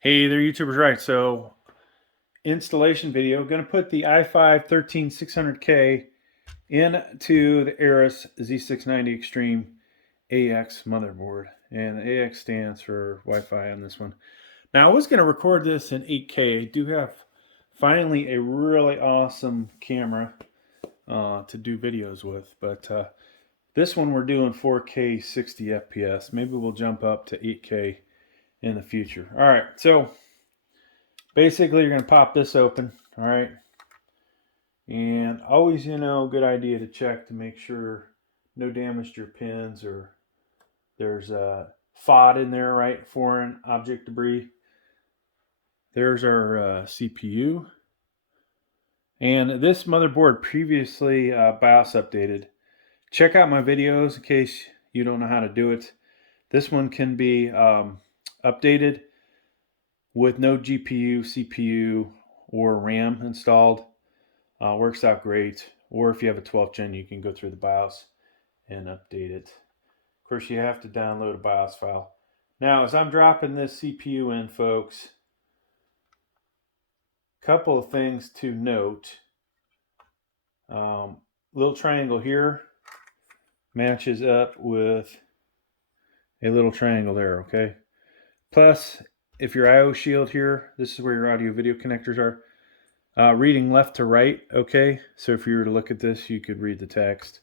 Hey there, YouTubers. Right, so installation video. Going to put the i5-13600k into the Aorus Z690 Extreme AX motherboard, and the AX stands for Wi-Fi on this one. Now I was going to record this in 8K. I do have finally a really awesome camera to do videos with, but this one we're doing 4K 60 FPS. Maybe we'll jump up to 8K in the future. All right, so basically you're going to pop this open, all right, and always, good idea to check to make sure no damage to your pins or there's a FOD in there, right? Foreign object debris. There's our CPU, and this motherboard previously BIOS updated. Check out my videos in case you don't know how to do it. This one can be updated with no GPU, CPU, or RAM installed. Works out great. Or if you have a 12 Gen, you can go through the BIOS and update it. Of course, you have to download a BIOS file. Now, as I'm dropping this CPU in, folks, couple of things to note. Little triangle here matches up with a little triangle there, okay? Plus, if your I/O shield here, this is where your audio video connectors are. Reading left to right, okay? So if you were to look at this, you could read the text.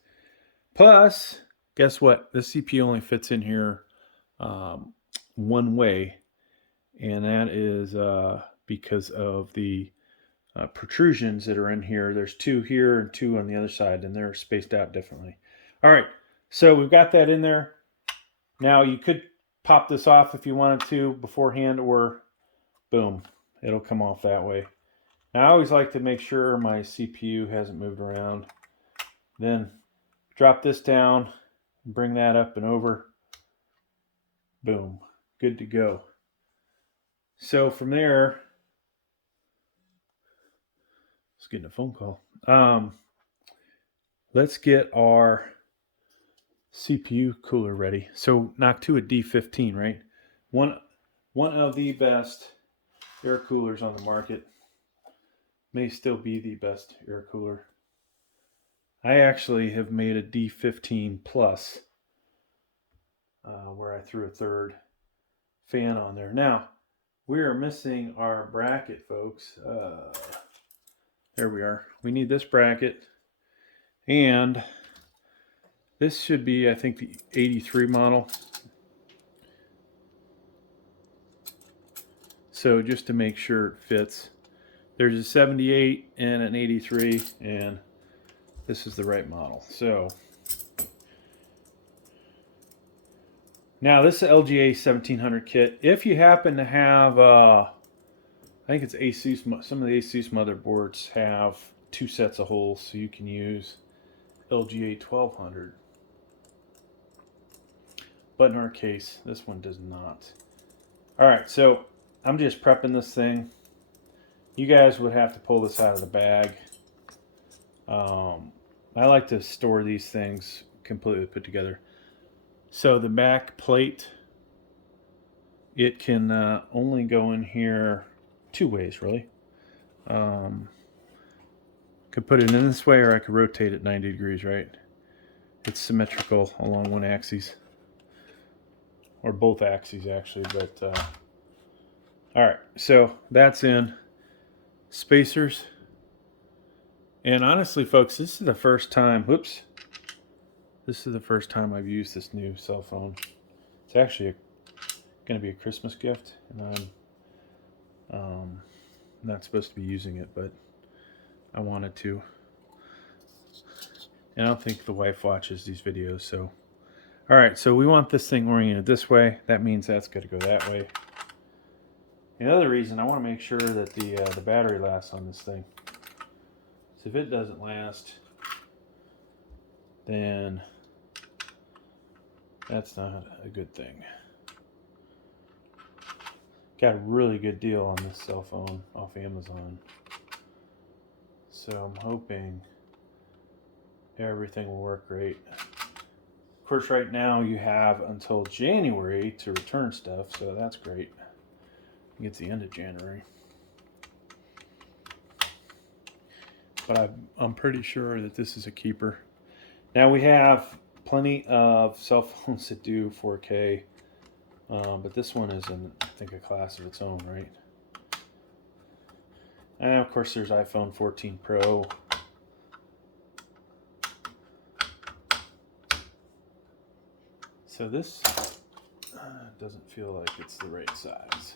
Plus, guess what? This CPU only fits in here one way, and that is because of the protrusions that are in here. There's two here and two on the other side, and they're spaced out differently. All right, so we've got that in there. Now, you could pop this off if you wanted to beforehand, or boom, it'll come off that way. Now, I always like to make sure my CPU hasn't moved around. Then drop this down, bring that up and over. Boom, good to go. So from there, let's get a phone call. Let's get our CPU cooler ready. So Noctua D-15, right? One of the best air coolers on the market. May still be the best air cooler. I actually have made a D-15 Plus where I threw a third fan on there. Now, we are missing our bracket, folks. There we are. We need this bracket. And this should be, I think, the 83 model. So just to make sure it fits. There's a 78 and an 83, and this is the right model. So now this is LGA 1700 kit. If you happen to have, I think it's Asus, some of the Asus motherboards have two sets of holes, so you can use LGA 1200. But in our case, this one does not. All right, so I'm just prepping this thing. You guys would have to pull this out of the bag. I like to store these things completely put together. So the back plate, it can only go in here two ways, really. Could put it in this way, or I could rotate it 90 degrees, right? It's symmetrical along one axis, or both axes actually, but all right, so that's in. Spacers. And honestly, folks, this is the first time, this is the first time I've used this new cell phone. It's actually going to be a Christmas gift, and I'm not supposed to be using it, but I wanted to. And I don't think the wife watches these videos, so. All right, so we want this thing oriented this way. That means that's got to go that way. The other reason, I want to make sure that the battery lasts on this thing. So if it doesn't last, then that's not a good thing. Got a really good deal on this cell phone off Amazon. So I'm hoping everything will work great. Of course, right now you have until January to return stuff, so that's great. It's the end of January. But I'm pretty sure that this is a keeper. Now we have plenty of cell phones that do 4K, but this one is in, I think, a class of its own, right? And of course there's iPhone 14 Pro. So this doesn't feel like it's the right size.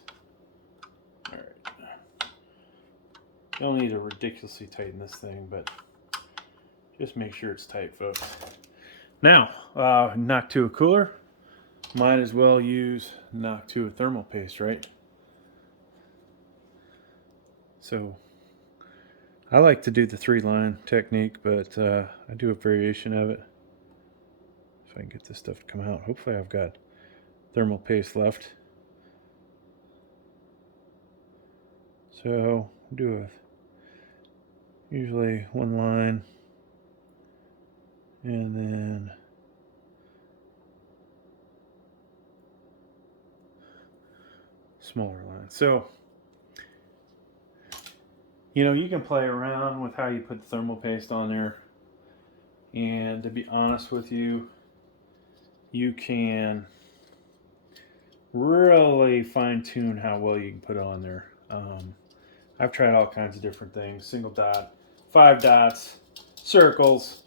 All right. Don't need to ridiculously tighten this thing, but just make sure it's tight, folks. Now, Noctua cooler. Might as well use Noctua thermal paste, right? So I like to do the 3-line technique, but I do a variation of it. If I can get this stuff to come out. Hopefully I've got thermal paste left. So do usually 1 line and then smaller line. So, you know, you can play around with how you put the thermal paste on there, and to be honest with you, you can really fine-tune how well you can put it on there. I've tried all kinds of different things: single dot, 5 dots, circles,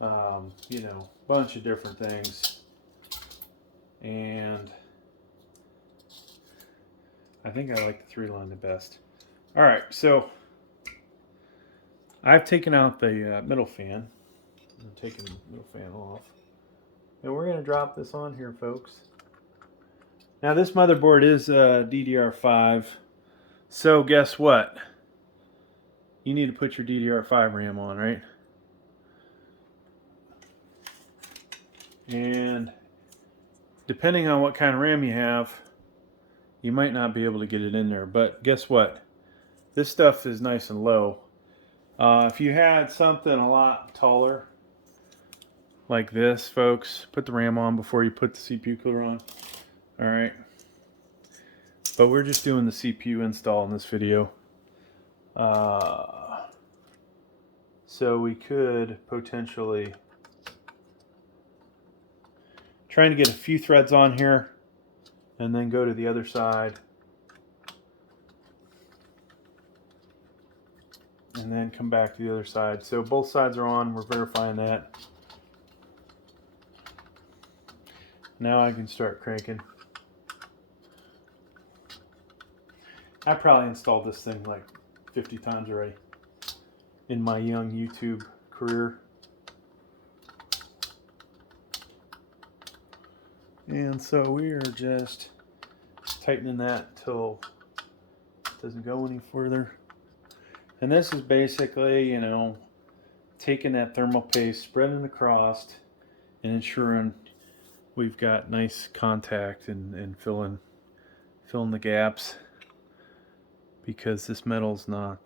you know, a bunch of different things. And I think I like the 3-line the best. All right, so I've taken out the middle fan. I'm taking the middle fan off. And we're going to drop this on here, folks. Now this motherboard is DDR5. So guess what? You need to put your DDR5 RAM on, right? And depending on what kind of RAM you have, you might not be able to get it in there. But guess what? This stuff is nice and low. If you had something a lot taller, like this, folks, put the RAM on before you put the CPU cooler on. All right. But we're just doing the CPU install in this video. So we could potentially trying to get a few threads on here and then go to the other side and then come back to the other side. So both sides are on. We're verifying that. Now I can start cranking. I probably installed this thing like 50 times already in my young YouTube career. And so we are just tightening that until it doesn't go any further. And this is basically, you know, taking that thermal paste, spreading it across, and ensuring we've got nice contact and filling the gaps, because this metal's not,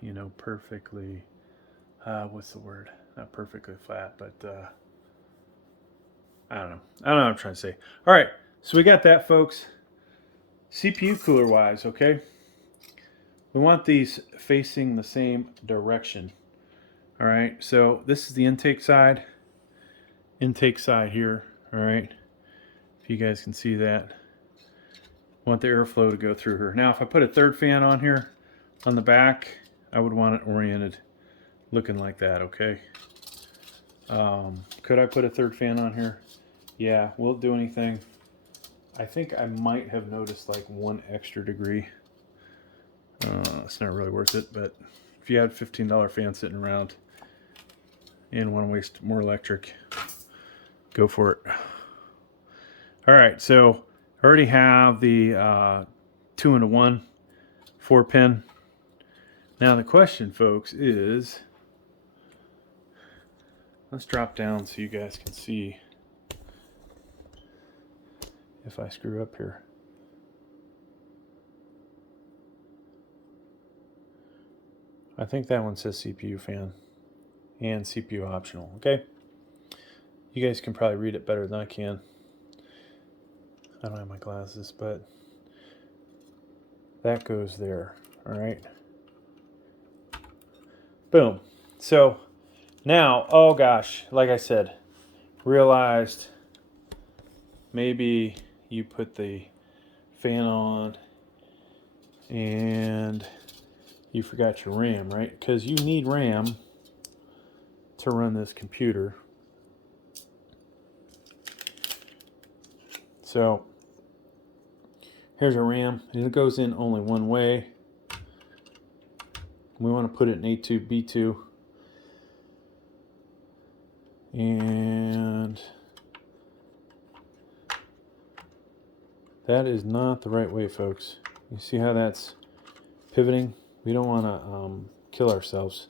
you know, perfectly, what's the word? Not perfectly flat, but I don't know what I'm trying to say. All right, so we got that, folks. CPU cooler wise, okay? We want these facing the same direction. All right, so this is the intake side here. All right, if you guys can see that. Want the airflow to go through here. Now, if I put a third fan on here on the back, I would want it oriented looking like that, okay? Could I put a third fan on here? Yeah, will it do anything? I think I might have noticed like 1 extra degree. It's not really worth it, but if you had a $15 fan sitting around and want to waste more electric, go for it. All right, so I already have the 2-in-1 4-pin. Now the question, folks, is, let's drop down so you guys can see if I screw up here. I think that one says CPU fan and CPU optional, okay? You guys can probably read it better than I can. I don't have my glasses, but that goes there. All right. Boom. So now, oh gosh, like I said, realized maybe you put the fan on and you forgot your RAM, right? Because you need RAM to run this computer. So here's a RAM, and it goes in only one way. We want to put it in A2, B2. And that is not the right way, folks. You see how that's pivoting? We don't want to kill ourselves,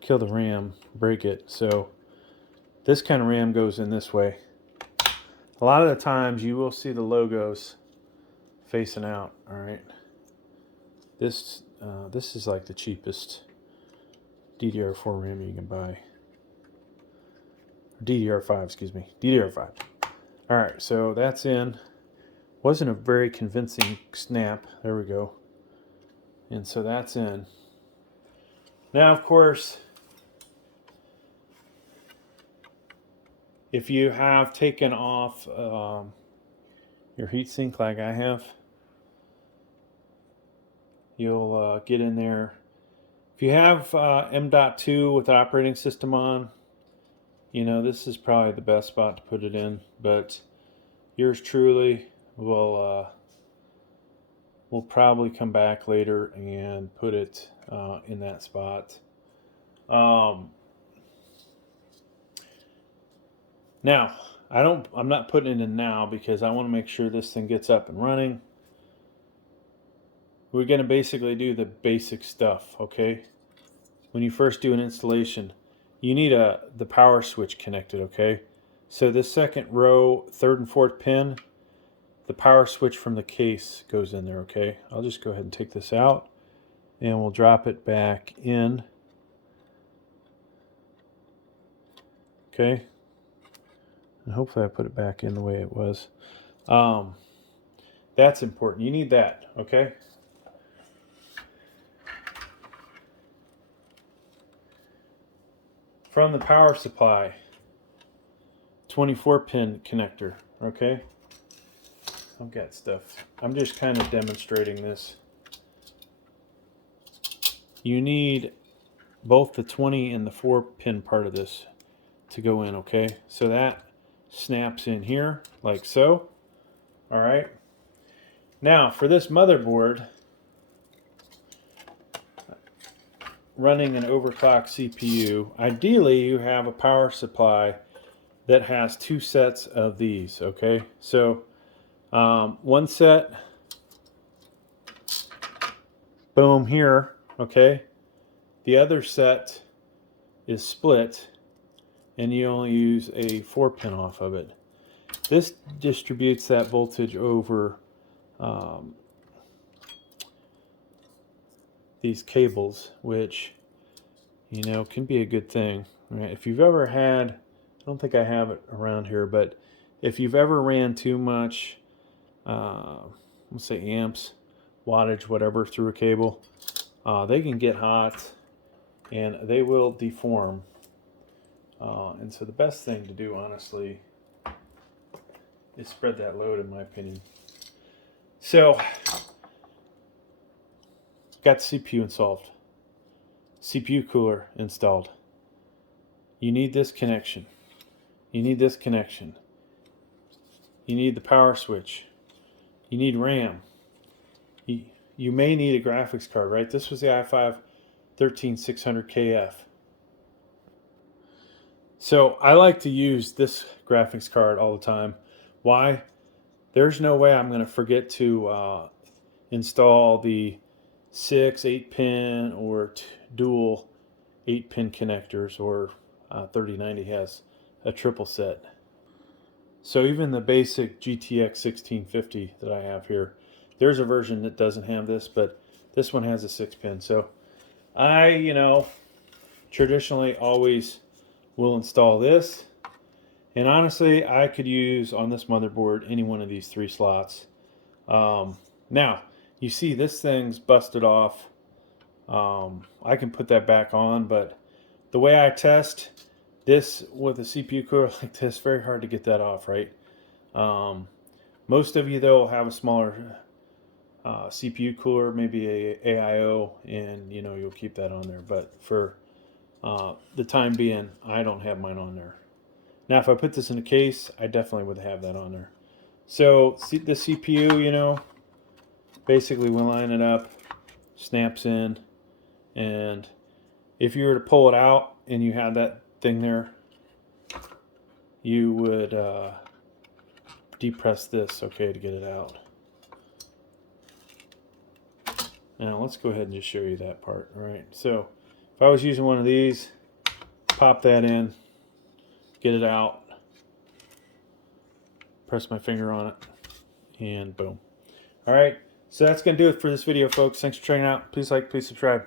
kill the RAM, break it. So this kind of RAM goes in this way. A lot of the times you will see the logos facing out. All right. This is like the cheapest DDR4 RAM you can buy. DDR5, excuse me. DDR5. All right, so that's in. Wasn't a very convincing snap. There we go. And so that's in. Now, of course, if you have taken off your heatsink like I have, you'll get in there. If you have M.2 with the operating system on, you know, this is probably the best spot to put it in, but yours truly will probably come back later and put it in that spot. Now, I'm not putting it in now because I want to make sure this thing gets up and running. We're going to basically do the basic stuff, okay? When you first do an installation, you need the power switch connected, okay? So this second row, third and fourth pin, the power switch from the case goes in there, okay? I'll just go ahead and take this out and we'll drop it back in. Okay. And hopefully I put it back in the way it was. That's important. You need that, okay? From the power supply, 24 pin connector, okay? I've got stuff. I'm just kind of demonstrating this. You need both the 20 and the 4 pin part of this to go in, okay? So that snaps in here like so. All right. Now for this motherboard, running an overclocked CPU, ideally you have a power supply that has 2 sets of these, okay? So one set, boom, here, okay? The other set is split and you only use a 4 pin off of it. This distributes that voltage over these cables, which, you know, can be a good thing. Right? If you've ever had, I don't think I have it around here, but if you've ever ran too much, let's say amps, wattage, whatever, through a cable, they can get hot and they will deform. And so the best thing to do, honestly, is spread that load, in my opinion. So, got the CPU installed. CPU cooler installed. You need this connection. You need this connection. You need the power switch. You need RAM. You may need a graphics card, right? This was the i5-13600kf. So I like to use this graphics card all the time. Why? There's no way I'm going to forget to install the 6 8-pin or dual 8-pin connectors, or 3090 has a triple set. So even the basic GTX 1650 that I have here, there's a version that doesn't have this, but this one has a 6-pin. So I, you know, traditionally always will install this. And honestly, I could use on this motherboard any one of these 3 slots. Now, you see this thing's busted off. I can put that back on, but the way I test this with a CPU cooler like this, very hard to get that off, right? Most of you though have a smaller CPU cooler, maybe a AIO, and you know you'll keep that on there. But for the time being, I don't have mine on there. Now, if I put this in a case, I definitely would have that on there. So the CPU, you know, basically we line it up, snaps in, and if you were to pull it out and you had that thing there, you would depress this, okay, to get it out. Now let's go ahead and just show you that part. All right, so if I was using one of these, pop that in, get it out, press my finger on it, and boom. All right, so that's going to do it for this video, folks. Thanks for checking out. Please like, please subscribe.